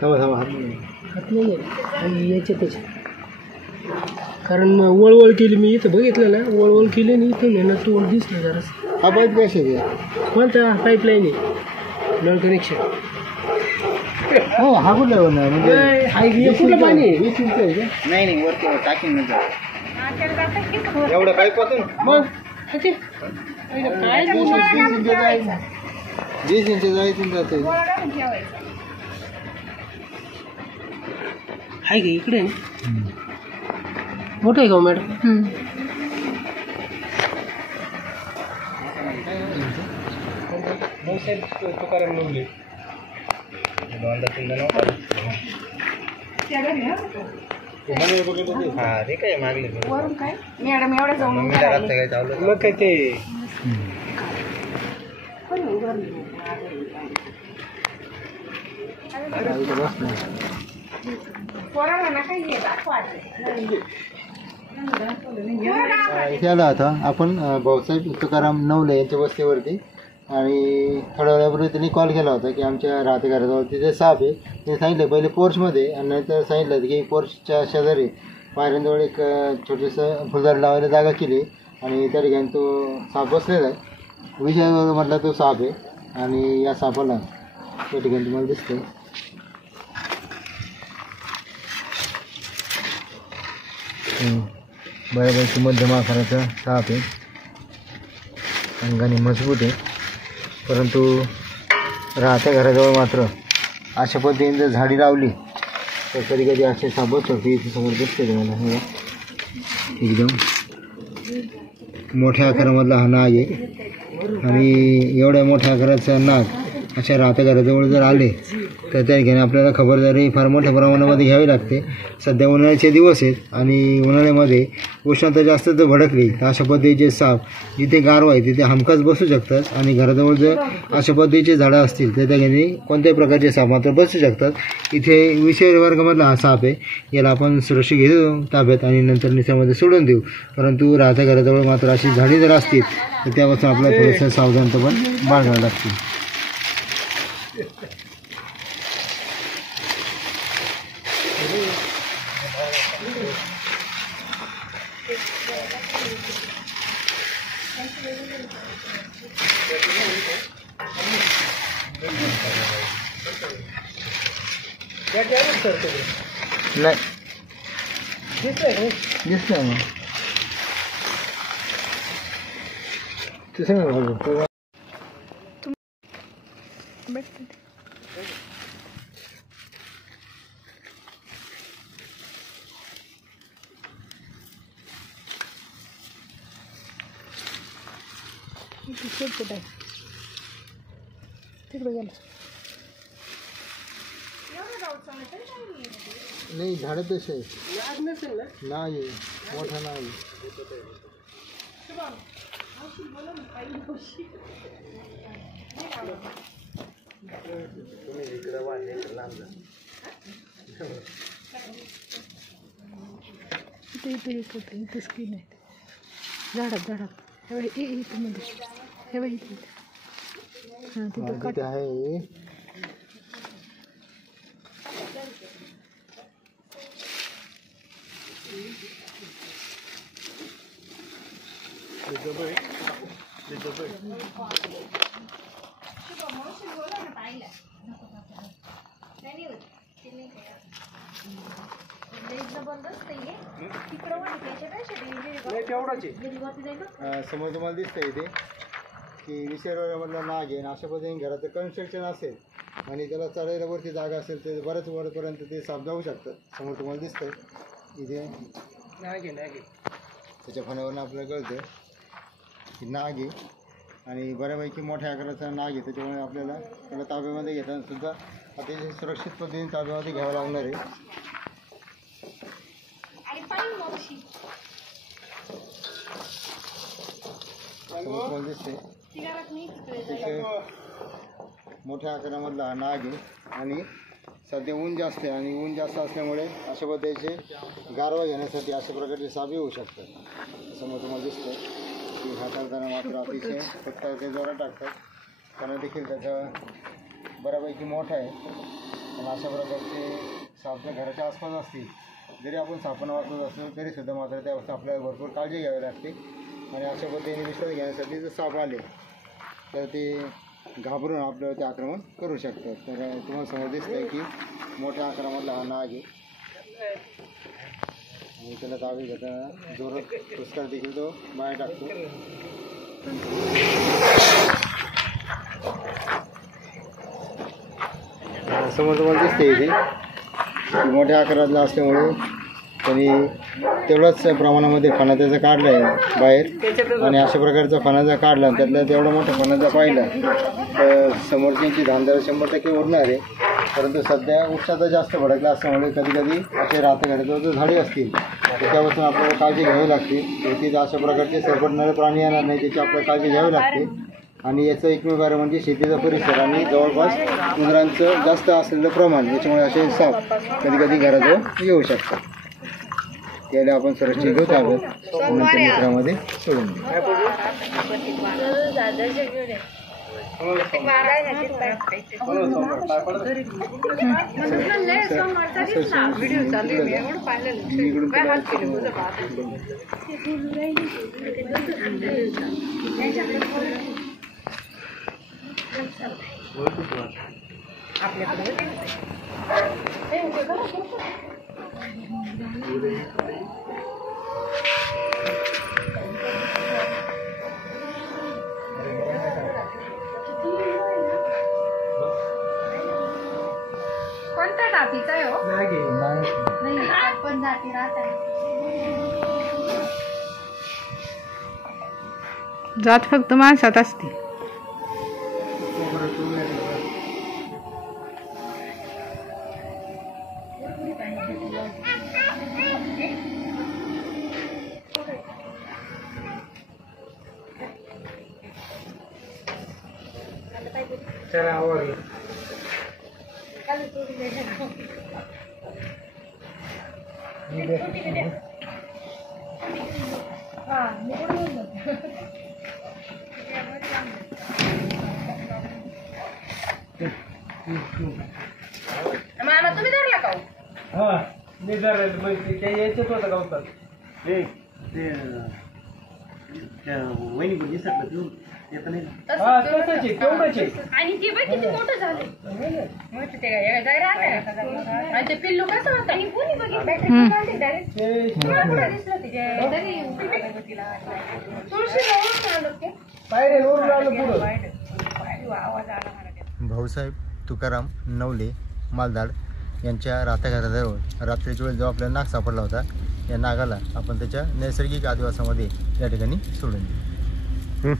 थांबा थांबा हात नाही आहे याच्यातच कारण वळवळ केली मी इथं बघितलं ना वळवळ केली आणि इथं आहे ना तोंड दिसलं जरा हा पाईप कशाचे कोणता पाईपलाईन आहे नळ कनेक्शन हो हा कुठला म्हणजे कुठलं पाणी आहे 20 इंच आहे का नाही वरती टाकीन नंतर एवढं पाईप होतं मग काय 20 इंच जायचं जाते आहे का इकडे मोठं आहे का मॅडम तुकाराम नवले हा ते काय मागले मॅडम एवढं जाऊन मग काय ते याला आता आपण भाऊसाहेब तुकाराम नवले यांच्या वस्तीवरती आणि थोड्या वेळापूर्वी त्यांनी कॉल केला होता की आमच्या राहत्या घराजवळ तिथे साप आहे ते सांगितलं पहिले पोर्चमध्ये आणि नंतर सांगितलं की पोर्चच्या शेजारी पायऱ्यांजवळ एक छोटंसं फुलदार लावायला जागा केली आणि त्या ठिकाणी तो साप बसलेला आहे विषय म्हटला तो साप आहे आणि या सापाला त्या ठिकाणी तुम्हाला दिसतंय बऱ्यापैकी मध्यम आकाराचा साप आहे अंगाने मजबूत आहे परंतु राहत्या घराजवळ मात्र अशा पद्धतीने जर झाडी लावली तर कधी कधी असे साप बसते इथे समोर दिसते तुम्हाला एकदम मोठ्या आकारामधला हा नाग आहे आणि एवढ्या मोठ्या आकाराचा नाग अशा राहत्या घराजवळ जर आले तर त्या ठिकाणी आपल्याला खबरदारी फार मोठ्या प्रमाणामध्ये घ्यावी लागते सध्या उन्हाळ्याचे दिवस आहेत आणि उन्हाळ्यामध्ये उष्णता जास्त जर भडकली तर अशा पद्धतीचे साप जिथे गारवा आहे तिथे हमखास बसू शकतात आणि घराजवळ जर अशा पद्धतीचे झाडं असतील तर त्या ठिकाणी कोणत्याही प्रकारचे साप मात्र बसू शकतात इथे विषय वर्गामधला हा साप आहे याला आपण सुरक्षित घेऊ ताब्यात आणि नंतर निसर्गामध्ये सोडून देऊ परंतु राहत्या घराजवळ मात्र अशी झाडी जर असतील तर त्यापासून आपल्याला थोडंसं सावधानता पण बाळगावं लागते नाही दिसतंय मग ते सांगा तिकडे गेलं नाही झाडं तसे नाही मोठा नाही इथे स्कीन आहे झाडात इथं मध्ये हे बघ इथे हां तिथे आहे समोर तुम्हाला दिसतंय इथे की विषयामधला नाग आहे आणि अशा पद्धतीने घराचं कन्स्ट्रक्शन असेल आणि त्याला चढायला वरती जागा असेल तर बऱ्याच वरपर्यंत ते साप जाऊ शकतात समोर तुम्हाला दिसतंय इथे नाग आहे त्याच्या फण्यावरून आपल्याला कळतं की नाग आहे आणि बऱ्यापैकी मोठ्या आकाराचा नाग आहे त्याच्यामुळे आपल्याला त्याला ताब्यामध्ये घेताना सुद्धा अतिशय सुरक्षित पद्धतीने ताब्यामध्ये घ्यावं लागणार आहे दिसते अतिशय मोठ्या आकारामधला हा नाग आहे आणि सध्या ऊन जास्त आहे आणि ऊन जास्त असल्यामुळे अशा पद्धतीचे गारवा घेण्यासाठी अशा प्रकारचे साप येऊ शकतात समोर तुम्हाला दिसतं की हाताळताना मात्र अतिशय फक्त ते जोरात टाकतात त्यांना देखील त्याचा बऱ्यापैकी मोठा आहे आणि अशा प्रकारचे साप जर घराच्या आसपास असतील, जरी आपण सापांना वाचवत असलो तरीसुद्धा मात्र त्यापासून आपल्याला भरपूर काळजी घ्यावी लागते. आणि अशा पद्धतीने विश्वास घेण्यासाठी जर साप आले तर ते घाबरून आपल्यावर ते आक्रमण करू शकतात. तर तुम्हाला समोर दिसतं आहे की मोठ्या आकारामधला हा नाग आहे आणि त्याला ताबी घेताना जोरात पुरस्कार देखील तो बाहेर टाकतो. समोर तुम्हाला दिसते इथे की मोठ्या आकारातला असल्यामुळे त्यांनी तेवढाच प्रमाणामध्ये फणा त्याचा काढला आहे बाहेर. आणि अशा प्रकारचा फणा जर काढला त्यातला तेवढा मोठा फणा जर पाहिला तर समोरच्यांची धांदळ 100% उडणार आहे. परंतु सध्या उष्णता जास्त भडकला असल्यामुळे कधी कधी असे राहतं जर झाडे असतील तर त्यापासून आपल्याला काळजी घ्यावी लागते. तिथे अशा प्रकारचे सरपटणारे प्राणी येणार नाही त्याची आपल्याला काळजी घ्यावी लागते. आणि याचं एकमेव कारण म्हणजे शेतीचा परिसर आणि जवळपास उंदरांचं जास्त असलेलं प्रमाण, याच्यामुळे असे साप कधी कधी घराजवळ येऊ शकतात. त्याला आपण सुरक्षित घेऊ ताब्यात नंतर निसर्गामध्ये सोडून देऊ. कोणत्या जातीचा आहे हो? नाही, पण जाती राहतात. जात फक्त माणसात असते. चला आवडलं. मामा तुम्ही धरला का? हा मी धरलं मग ते यायचंच होतं गावतात. ते वहिनी पण दिसत तू येत नाही. हा तसंच आहे तेवढंच आहे. आणि ते बाई किती मोठं झालं. मोठं ते काय जाय राहतं. आणि ते पिल्लू कसं होतं? आणि कोणी बघितलं डायरेक्ट दिसलं तिथे तरी तुळशी जवळ आलं ते पायरे वरून आलं पुढं. आवाज आला मला. भाऊसाहेब तुकाराम नवले मालदाड यांच्या राहत्या रात्रीच्या वेळी जो आपल्याला नाग सापडला होता, या नागाला आपण त्याच्या नैसर्गिक अधिवासामध्ये या ठिकाणी सोडून दिलं.